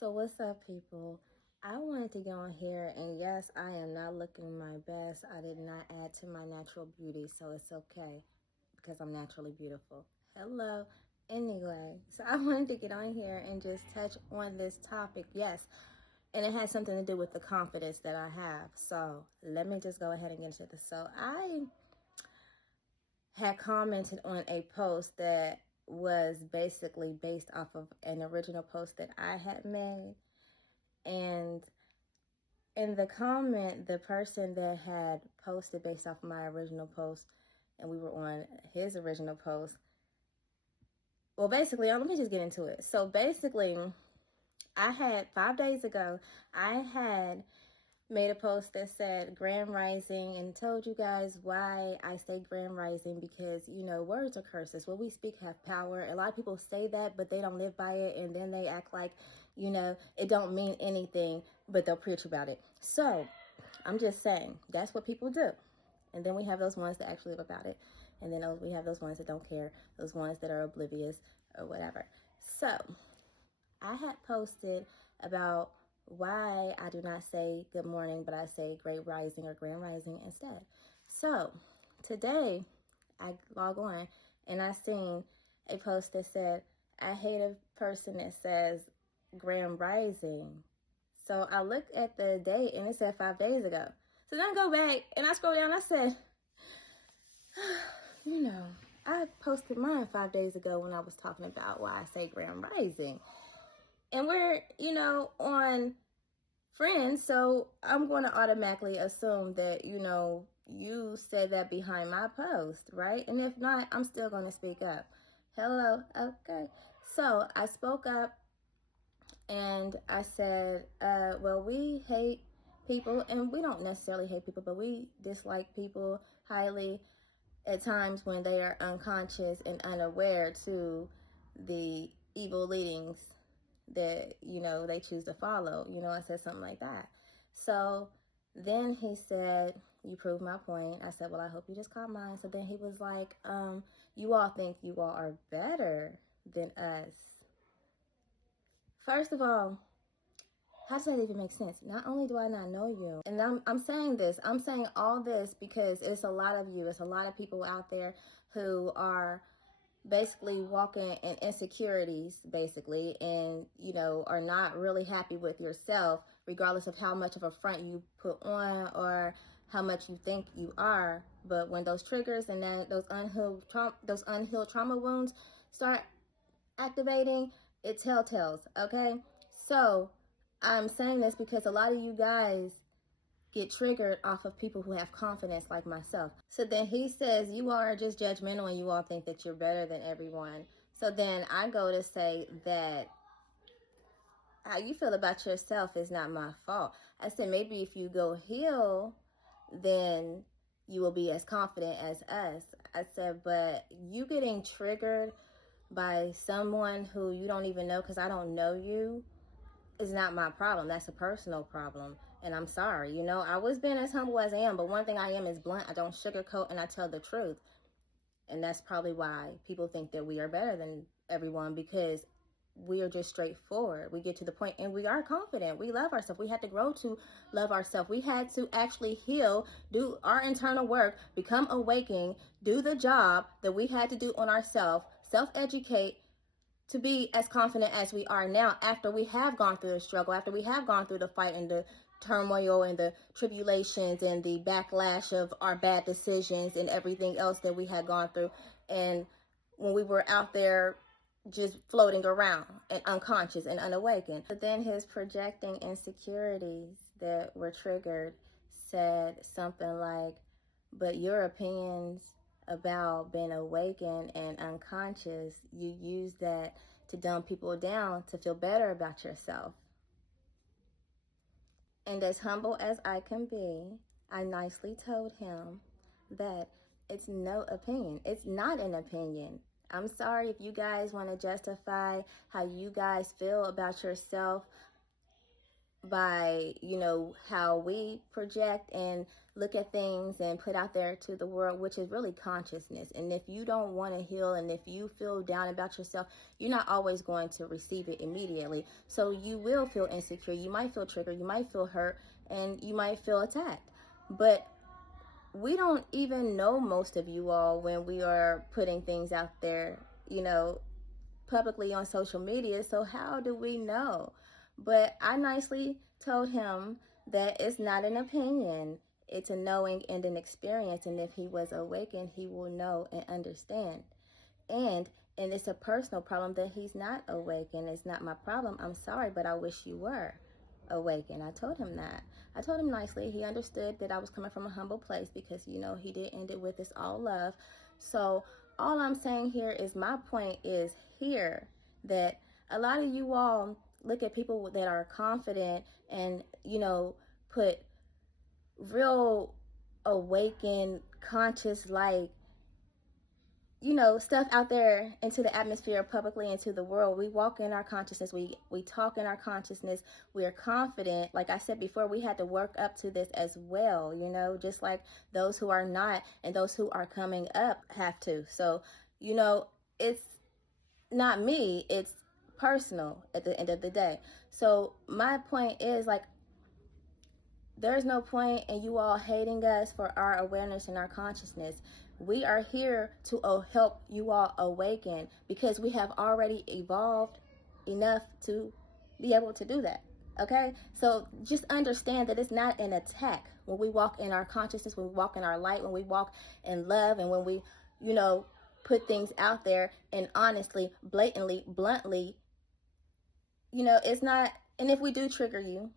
So what's up, people? I wanted to get on here, and yes, I am not looking my best. I did not add to my natural beauty, so it's okay because I'm naturally beautiful. Hello. Anyway, so I wanted to get on here and just touch on this topic. Yes, and it has something to do with the confidence that I have. So let me just go ahead and get into this. So I had commented on a post that was basically based off of an original post that I had made. And in the comment, the person that had posted based off of my original post, and we were on his original post. Well, basically, let me just get into it. So basically, I had 5 days ago, I had made a post that said Grand Rising and told you guys why I say Grand Rising, because, you know, words are curses. What we speak have power. A lot of people say that, but they don't live by it, and then they act like, you know, it don't mean anything, but they'll preach about it. So I'm just saying, that's what people do. And then we have those ones that actually live about it. And then we have those ones that don't care, those ones that are oblivious or whatever. So I had posted about why I do not say good morning, but I say great rising or grand rising instead. So today I log on and I seen a post that said, I hate a person that says grand rising. So I looked at the date and it said 5 days ago. So then I go back and I scroll down. I said, you know, I posted mine 5 days ago when I was talking about why I say grand rising. And we're, you know, on friends, so I'm going to automatically assume that, you know, you said that behind my post, right? And if not, I'm still going to speak up. Hello, okay. So I spoke up and I said, well, we hate people, and we don't necessarily hate people, but we dislike people highly at times when they are unconscious and unaware to the evil leadings that, you know, they choose to follow. You know, I said something like that. So then he said, you proved my point. I said, well, I hope you just caught mine. So then he was like, you all think you all are better than us. First of all, how does that even make sense? Not only do I not know you, and I'm saying this, I'm saying all this because it's a lot of you, it's a lot of people out there who are basically walking in insecurities, basically, and, you know, are not really happy with yourself, regardless of how much of a front you put on or how much you think you are. But when those triggers and then those unhealed trauma wounds start activating, it telltales, okay? So I'm saying this because a lot of you guys get triggered off of people who have confidence like myself. So then he says, you are just judgmental and you all think that you're better than everyone. So then I go to say that how you feel about yourself is not my fault. I said, maybe if you go heal, then you will be as confident as us. I said, but you getting triggered by someone who you don't even know, because I don't know you, is not my problem. That's a personal problem. And I'm sorry. You know, I was being as humble as I am, but one thing I am is blunt. I don't sugarcoat and I tell the truth. And that's probably why people think that we are better than everyone, because we are just straightforward. We get to the point and we are confident. We love ourselves. We had to grow to love ourselves. We had to actually heal, do our internal work, become awakened, do the job that we had to do on ourselves, self-educate, to be as confident as we are now, after we have gone through the struggle, after we have gone through the fight and the turmoil and the tribulations and the backlash of our bad decisions and everything else that we had gone through. And when we were out there just floating around and unconscious and unawakened. But then his projecting insecurities that were triggered said something like, but your opinions about being awakened and unconscious, you use that to dumb people down to feel better about yourself. And as humble as I can be, I nicely told him that it's no opinion. It's not an opinion. I'm sorry if you guys want to justify how you guys feel about yourself by, you know, how we project and look at things and put out there to the world, which is really consciousness. And if you don't want to heal, and if you feel down about yourself, you're not always going to receive it immediately. So you will feel insecure, you might feel triggered, you might feel hurt, and you might feel attacked. But we don't even know, most of you all, when we are putting things out there, you know, publicly on social media. So how do we know? But I nicely told him that it's not an opinion, it's a knowing and an experience. And if he was awakened, he will know and understand. And it's a personal problem that he's not awakened. It's not my problem. I'm sorry, but I wish you were awakened. I told him that. I told him nicely. He understood that I was coming from a humble place, because, you know, he did end it with "it's all love." So all I'm saying here is, my point is here, that a lot of you all look at people that are confident and, you know, put real awakened, conscious, like, you know, stuff out there into the atmosphere, publicly into the world. We walk in our consciousness, we talk in our consciousness, we are confident. Like I said before, we had to work up to this as well, you know, just like those who are not and those who are coming up have to. So, you know, it's not me, it's personal at the end of the day. So my point is, like, there's no point in you all hating us for our awareness and our consciousness. We are here to help you all awaken, because we have already evolved enough to be able to do that. Okay? So just understand that it's not an attack when we walk in our consciousness, when we walk in our light, when we walk in love, and when we, you know, put things out there and honestly, blatantly, bluntly, you know, it's not. And if we do trigger you,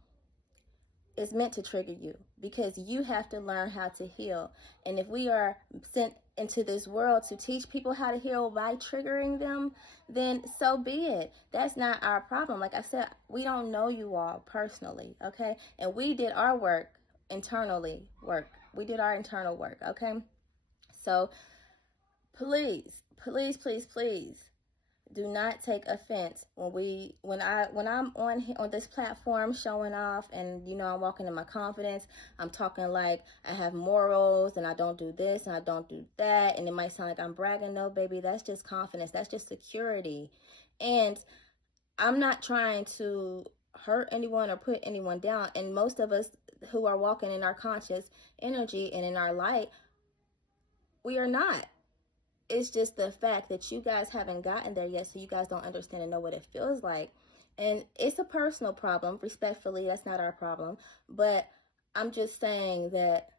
it's meant to trigger you, because you have to learn how to heal. And if we are sent into this world to teach people how to heal by triggering them, then so be it. That's not our problem. Like I said, we don't know you all personally, okay? And we did our work, we did our internal work, okay? So please, please, please, please, do not take offense when I'm on this platform showing off, and, you know, I'm walking in my confidence. I'm talking like I have morals, and I don't do this and I don't do that, and it might sound like I'm bragging. No, baby, that's just confidence. That's just security. And I'm not trying to hurt anyone or put anyone down. And most of us who are walking in our conscious energy and in our light, we are not. It's just the fact that you guys haven't gotten there yet, so you guys don't understand and know what it feels like. And it's a personal problem. Respectfully, that's not our problem. But I'm just saying that,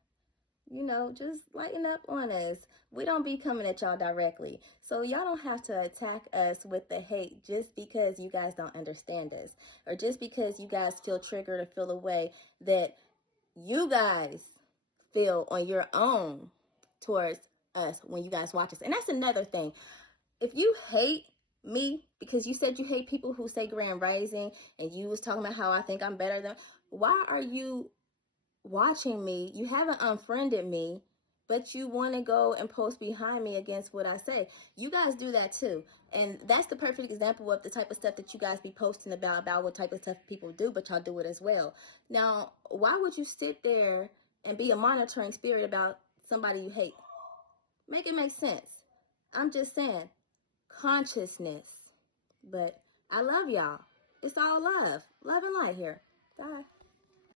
you know, just lighten up on us. We don't be coming at y'all directly. So y'all don't have to attack us with the hate just because you guys don't understand us, or just because you guys feel triggered or feel a way that you guys feel on your own towards us when you guys watch us. And that's another thing. If you hate me because you said you hate people who say Grand Rising, and you was talking about how I think I'm better than, why are you watching me? You haven't unfriended me, but you want to go and post behind me against what I say. You guys do that too. And that's the perfect example of the type of stuff that you guys be posting about what type of stuff people do, but y'all do it as well. Now, why would you sit there and be a monitoring spirit about somebody you hate? Make it make sense. I'm just saying, consciousness. But I love y'all. It's all love. Love and light here. Bye.